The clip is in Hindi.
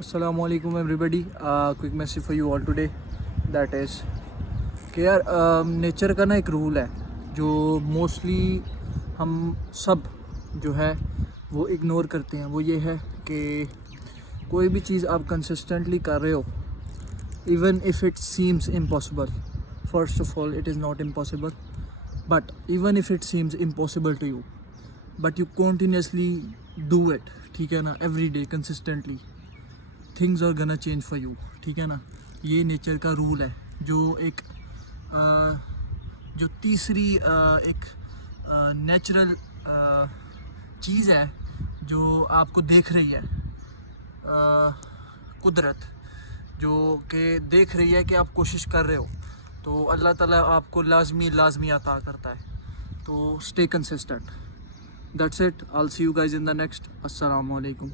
Assalamualaikum everybody. Quick message for you all today. That is कि यार नेचर का ना एक रूल है जो मोस्टली हम सब जो है वो इग्नोर करते हैं। वो ये है कि कोई भी चीज़ आप कंसिस्टेंटली कर रहे हो, even if it seems impossible, first of all it is not impossible, but even if it seems impossible to you, but you continuously do it, ठीक है ना, every day consistently, things are गना चेंज फॉर यू, ठीक है ना। ये नेचर का रूल है जो एक जो तीसरी एक नेचुरल चीज़ है जो आपको देख रही है, कुदरत जो कि देख रही है कि आप कोशिश कर रहे हो, तो अल्लाह ताला आपको लाजमी अता करता है। तो stay consistent. That's it. I will see you guys in the next. अस्सलाम वालेकुम।